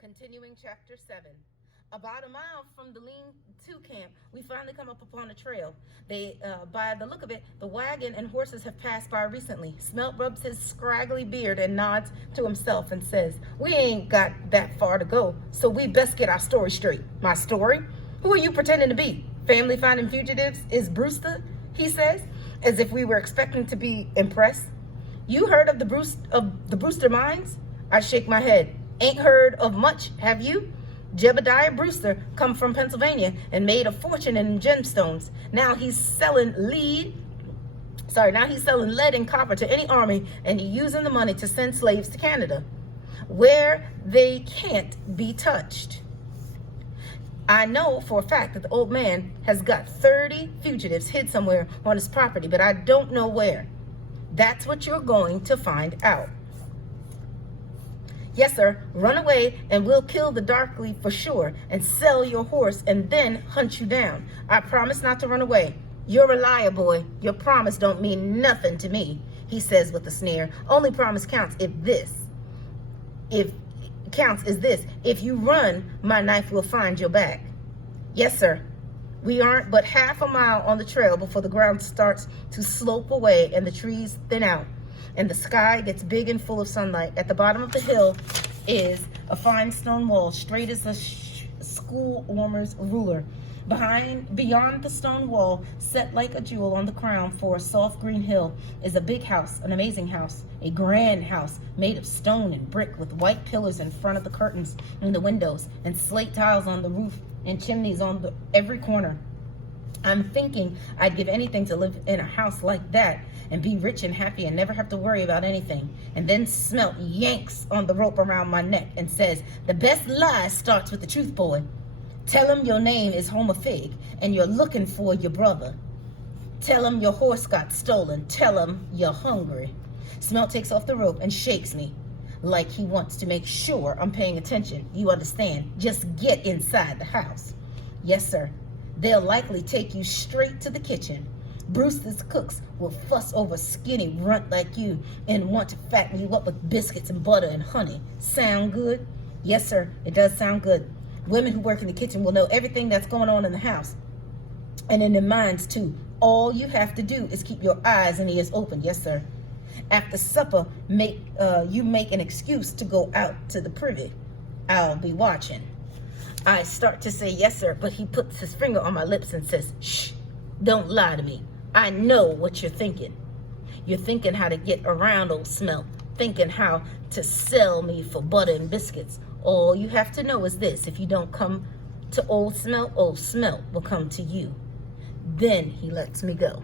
Continuing chapter 7. About a mile from the lean-to camp, we finally come up upon a trail. By the look of it, the wagon and horses have passed by recently. Smelt rubs his scraggly beard and nods to himself and says, "We ain't got that far to go, so we best get our story straight." "My story? Who are you pretending to be? Family finding fugitives is Brewster?" he says, as if we were expecting to be impressed. "You heard of the Brewster mines?" I shake my head. "Ain't heard of much, have you? Jebediah Brewster come from Pennsylvania and made a fortune in gemstones. Now he's selling lead and copper to any army, and using the money to send slaves to Canada, where they can't be touched. I know for a fact that the old man has got 30 fugitives hid somewhere on his property, but I don't know where. That's what you're going to find out." "Yes, sir. Run away and we'll kill the Darkly for sure and sell your horse and then hunt you down. I promise not to run away." "You're a liar, boy. Your promise don't mean nothing to me," he says with a sneer. "Only promise counts if you run, my knife will find your back." "Yes, sir." We aren't but half a mile on the trail before the ground starts to slope away and the trees thin out, and the sky gets big and full of sunlight. At the bottom of the hill is a fine stone wall, straight as a school warmer's ruler. Beyond the stone wall, set like a jewel on the crown for a soft green hill, is a big house, an amazing house, a grand house made of stone and brick, with white pillars in front of the curtains and the windows, and slate tiles on the roof and chimneys on every corner. I'm thinking I'd give anything to live in a house like that and be rich and happy and never have to worry about anything. And then Smelt yanks on the rope around my neck and says, "The best lie starts with the truth, boy. Tell him your name is Homer Figg and you're looking for your brother. Tell him your horse got stolen. Tell him you're hungry." Smelt takes off the rope and shakes me like he wants to make sure I'm paying attention. "You understand? Just get inside the house." "Yes, sir. They'll likely take you straight to the kitchen. Brewster's cooks will fuss over a skinny runt like you and want to fatten you up with biscuits and butter and honey. Sound good?" "Yes, sir. It does sound good. Women who work in the kitchen will know everything that's going on in the house and in their minds too. All you have to do is keep your eyes and ears open." "Yes, sir." "After supper, you make an excuse to go out to the privy. I'll be watching." I start to say yes, sir, but he puts his finger on my lips and says, "Shh, don't lie to me. I know what you're thinking. You're thinking how to get around old Smelt, thinking how to sell me for butter and biscuits. All you have to know is this: if you don't come to old Smelt will come to you." Then he lets me go.